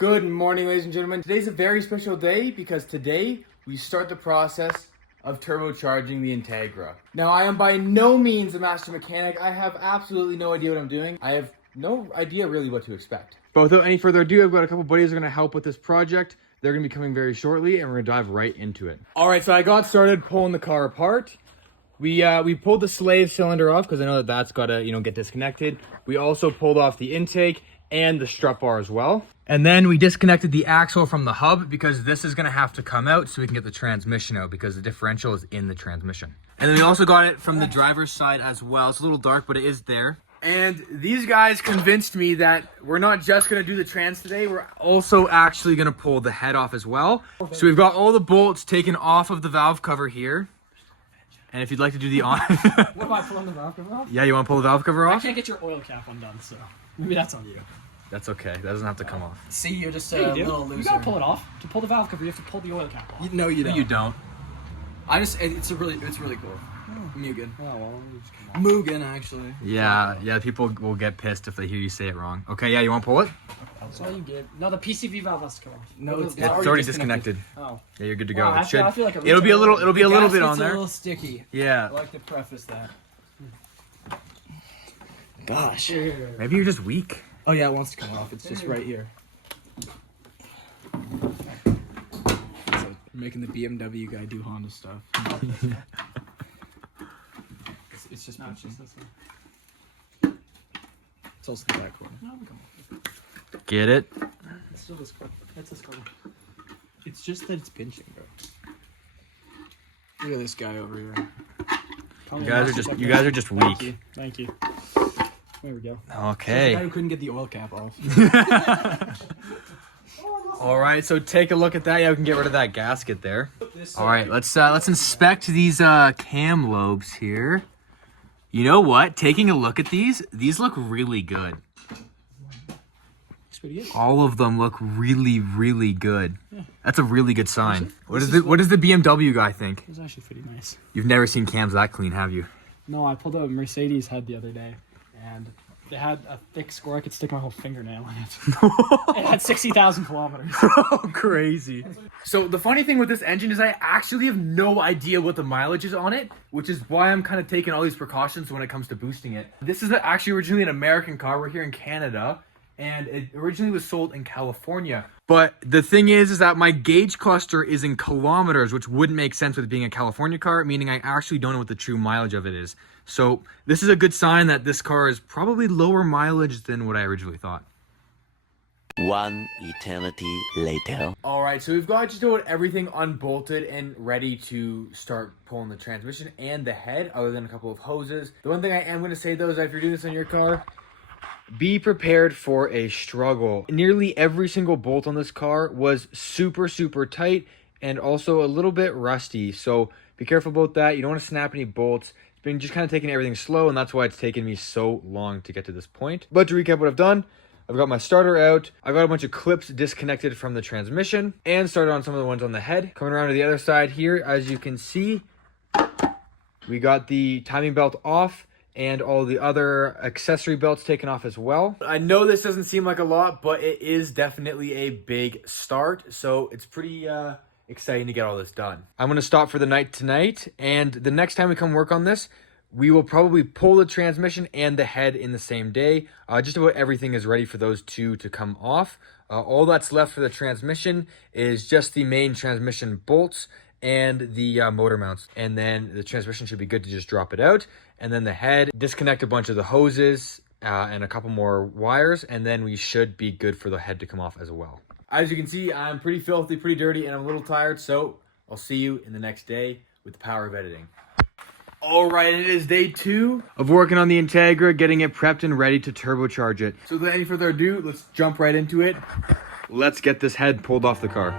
Good morning, ladies and gentlemen. Today's a very special day because today we start the process of turbocharging the Integra. Now, I am by no means a master mechanic. I have absolutely no idea what I'm doing. I have no idea really what to expect. But without any further ado, I've got a couple buddies who are going to help with this project. They're going to be coming very shortly, and we're going to dive right into it. All right, so I got started pulling the car apart. We pulled the slave cylinder off because I know that that's got to, get disconnected. We also pulled off the intake and the strut bar as well. And then we disconnected the axle from the hub because this is gonna have to come out so we can get the transmission out because the differential is in the transmission. And then we also got it from the driver's side as well. It's a little dark, but it is there. And these guys convinced me that we're not just gonna do the trans today, we're also actually gonna pull the head off as well. So we've got all the bolts taken off of the valve cover here. And if you'd like to do the on... What am I pulling the valve cover off? Yeah, you wanna pull the valve cover off? I can't get your oil cap undone, so maybe that's on you. That's okay. That doesn't have to come off. See, you're just a little loser. You gotta pull it off. To pull the valve cover, you have to pull the oil cap off. No, you don't. You don't. It's really cool. Oh. Mugen. Oh, well, Mugen, actually. Yeah, people will get pissed if they hear you say it wrong. Okay, yeah, you want to pull it? that's all you get. No, the PCV valve has to come off. No, It's already disconnected. Oh. Yeah, you're good to go. Wow, It should. I feel like It'll be a little bit on It's a there. little sticky. I Yeah. like to preface that. Gosh. Maybe you're just weak. Oh yeah, it wants to come off. It's just right here. So, making the BMW guy do Honda stuff. It's just pinching. It's also the back one. No, come on. Get it? It's still this corner. That's this corner. It's just that it's pinching, bro. Look at this guy over here. You guys are just weak. Thank you. There we go. The guy Okay. who couldn't get the oil cap off. All right, so take a look at that. Yeah, we can get rid of that gasket there. All right, let's inspect these cam lobes here. You know what? Taking a look at these look really good. It's pretty good. All of them look really, really good. Yeah. That's a really good sign. What does the BMW guy think? It's actually pretty nice. You've never seen cams that clean, have you? No, I pulled a Mercedes head the other day, and they had a thick score. I could stick my whole fingernail in it. It had 60,000 kilometers. Oh, crazy. So the funny thing with this engine is I actually have no idea what the mileage is on it, which is why I'm kind of taking all these precautions when it comes to boosting it. This is actually originally an American car. We're here in Canada, and it originally was sold in California. But the thing is that my gauge cluster is in kilometers, which wouldn't make sense with it being a California car, meaning I actually don't know what the true mileage of it is. So this is a good sign that this car is probably lower mileage than what I originally thought. One eternity later. All right, so we've got just about everything unbolted and ready to start pulling the transmission and the head, other than a couple of hoses. The one thing I am going to say, though, is that if you're doing this on your car, be prepared for a struggle. Nearly every single bolt on this car was super, super tight and also a little bit rusty. So be careful about that. You don't want to snap any bolts. It's been just kind of taking everything slow, and that's why it's taken me so long to get to this point. But to recap what I've done, I've got my starter out. I've got a bunch of clips disconnected from the transmission and started on some of the ones on the head. Coming around to the other side here, as you can see, we got the timing belt off and all the other accessory belts taken off as well. I know this doesn't seem like a lot, but it is definitely a big start. So it's pretty exciting to get all this done. I'm going to stop for the night tonight. And the next time we come work on this, we will probably pull the transmission and the head in the same day. Just about everything is ready for those two to come off. All that's left for the transmission is just the main transmission bolts and the motor mounts. And then the transmission should be good to just drop it out. And then the head, disconnect a bunch of the hoses and a couple more wires, and then we should be good for the head to come off as well. As you can see, I'm pretty filthy, pretty dirty, and I'm a little tired, so I'll see you in the next day with the power of editing. All right, it is day 2 of working on the Integra, getting it prepped and ready to turbocharge it. So without any further ado, let's jump right into it. Let's get this head pulled off the car.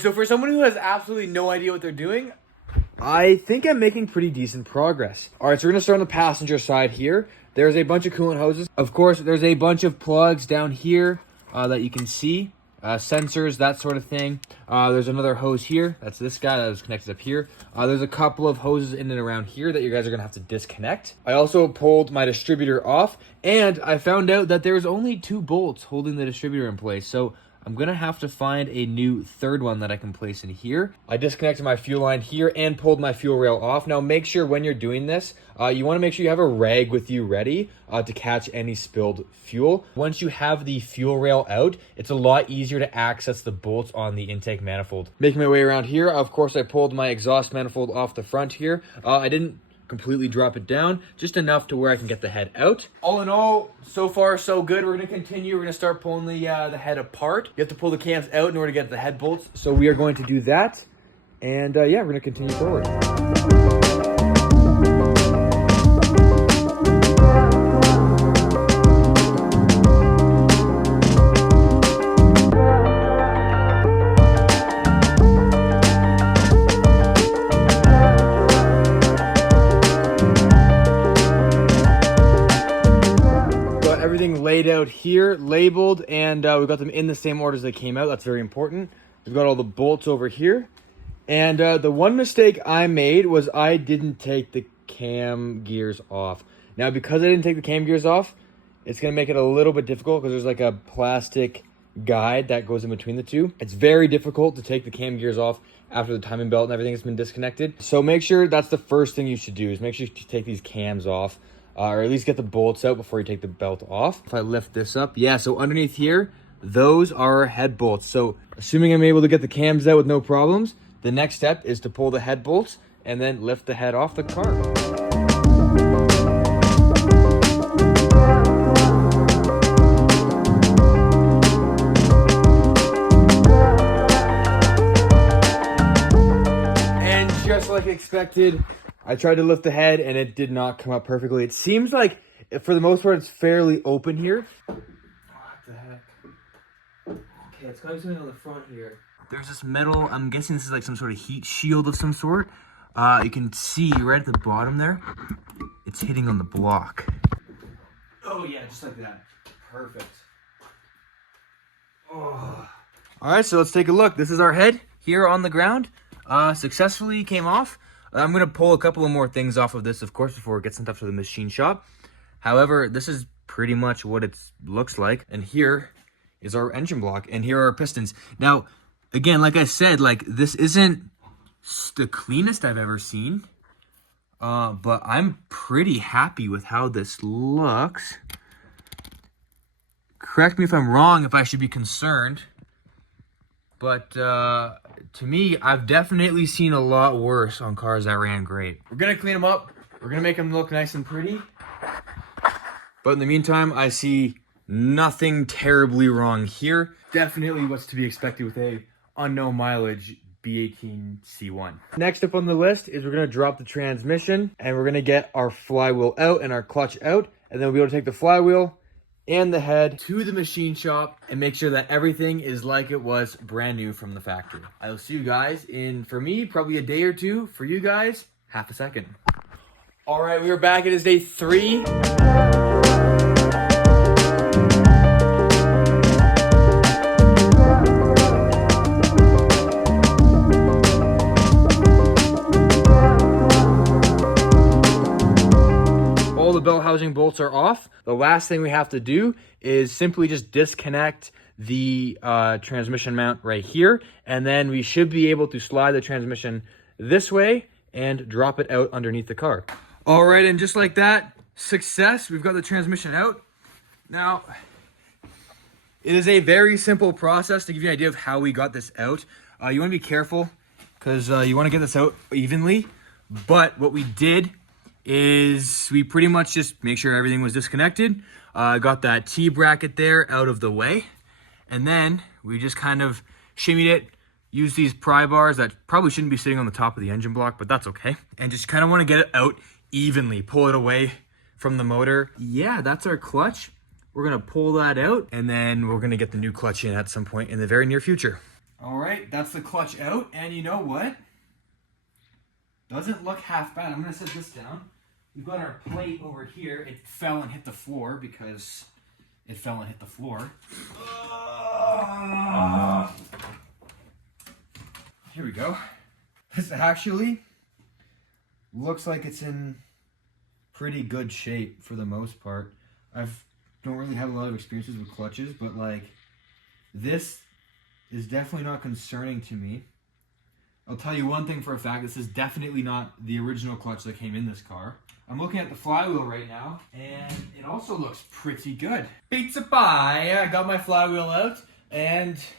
right, so for someone who has absolutely no idea what they're doing, I think I'm making pretty decent progress. All right, so we're gonna start on the passenger side here. There's a bunch of coolant hoses. Of course, there's a bunch of plugs down here that you can see. Sensors, that sort of thing. There's another hose here. That's this guy that was connected up here. There's a couple of hoses in and around here that you guys are gonna have to disconnect. I also pulled my distributor off, and I found out that there's only 2 bolts holding the distributor in place. So I'm gonna have to find a new third one that I can place in here. I disconnected my fuel line here and pulled my fuel rail off. Now make sure when you're doing this, you wanna make sure you have a rag with you ready to catch any spilled fuel. Once you have the fuel rail out, it's a lot easier to access the bolts on the intake manifold. Making my way around here, of course I pulled my exhaust manifold off the front here. I didn't completely drop it down, just enough to where I can get the head out. All in all, so far so good. We're gonna continue. We're gonna start pulling the head apart. You have to pull the cams out in order to get the head bolts. So we are going to do that. And yeah, we're gonna continue forward. Everything laid out here, labeled, and we got them in the same order as they came out. That's very important. We've got all the bolts over here. And the one mistake I made was I didn't take the cam gears off. Now, because I didn't take the cam gears off, it's going to make it a little bit difficult because there's like a plastic guide that goes in between the two. It's very difficult to take the cam gears off after the timing belt and everything has been disconnected. So make sure that's the first thing you should do, is make sure you take these cams off. Or at least get the bolts out before you take the belt off. If I lift this up, yeah, so underneath here, those are our head bolts. So assuming I'm able to get the cams out with no problems, the next step is to pull the head bolts and then lift the head off the car. And just like expected, I tried to lift the head and it did not come up perfectly. It seems like, for the most part, it's fairly open here. What the heck? Okay, it's got something on the front here. There's this metal, I'm guessing this is like some sort of heat shield of some sort. You can see right at the bottom there, it's hitting on the block. Oh yeah, just like that. Perfect. Oh. All right, so let's take a look. This is our head here on the ground. Successfully came off. I'm going to pull a couple of more things off of this, of course, before it gets sent up to the machine shop. However, this is pretty much what it looks like. And here is our engine block, and here are our pistons. Now, again, like I said, like this isn't the cleanest I've ever seen, but I'm pretty happy with how this looks. Correct me if I'm wrong, if I should be concerned. But to me, I've definitely seen a lot worse on cars that ran great. We're going to clean them up. We're going to make them look nice and pretty. But in the meantime, I see nothing terribly wrong here. Definitely what's to be expected with a unknown mileage B18 C1. Next up on the list is we're going to drop the transmission, and we're going to get our flywheel out and our clutch out. And then we'll be able to take the flywheel and the head to the machine shop and make sure that everything is like it was brand new from the factory. I will see you guys in, for me, probably a day or two. For you guys, half a second. All right, we are back. It is day 3. All the belt housing bolts are off. The last thing we have to do is simply just disconnect the transmission mount right here, and then we should be able to slide the transmission this way and drop it out underneath the car. All right, and just like that, success. We've got the transmission out. Now, it is a very simple process to give you an idea of how we got this out. You want to be careful because you want to get this out evenly, but what we did is we pretty much just make sure everything was disconnected. Got that T-bracket there out of the way. And then we just kind of shimmied it, used these pry bars that probably shouldn't be sitting on the top of the engine block, but that's okay. And just kind of want to get it out evenly, pull it away from the motor. Yeah, that's our clutch. We're going to pull that out, and then we're going to get the new clutch in at some point in the very near future. All right, that's the clutch out, and you know what? Doesn't look half bad. I'm gonna set this down. We've got our plate over here. It fell and hit the floor because it fell and hit the floor. Here we go. This actually looks like it's in pretty good shape for the most part. Don't really have a lot of experiences with clutches, but like this is definitely not concerning to me. I'll tell you one thing for a fact, this is definitely not the original clutch that came in this car. I'm looking at the flywheel right now, and it also looks pretty good. Pizza pie! I got my flywheel out, and if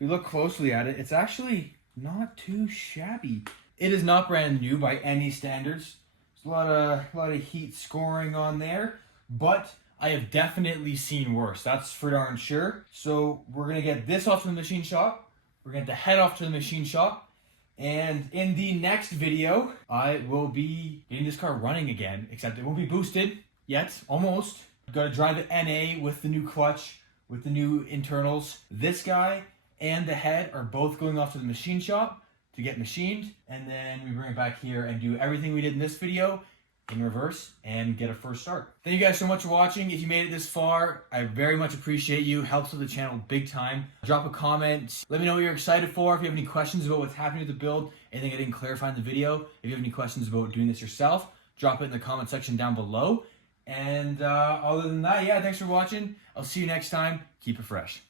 you look closely at it, it's actually not too shabby. It is not brand new by any standards. There's a lot of heat scoring on there, but I have definitely seen worse. That's for darn sure. So we're gonna get this off to the machine shop. We're gonna get the head off to the machine shop. And in the next video, I will be getting this car running again, except it won't be boosted yet, almost. I've got to drive it NA with the new clutch, with the new internals. This guy and the head are both going off to the machine shop to get machined, and then we bring it back here and do everything we did in this video in reverse and get a first start. Thank you guys so much for watching. If you made it this far, I very much appreciate you. Helps with the channel big time. Drop a comment. Let me know what you're excited for. If you have any questions about what's happening with the build, anything I didn't clarify in the video, if you have any questions about doing this yourself, drop it in the comment section down below. And other than that, yeah, thanks for watching. I'll see you next time. Keep it fresh.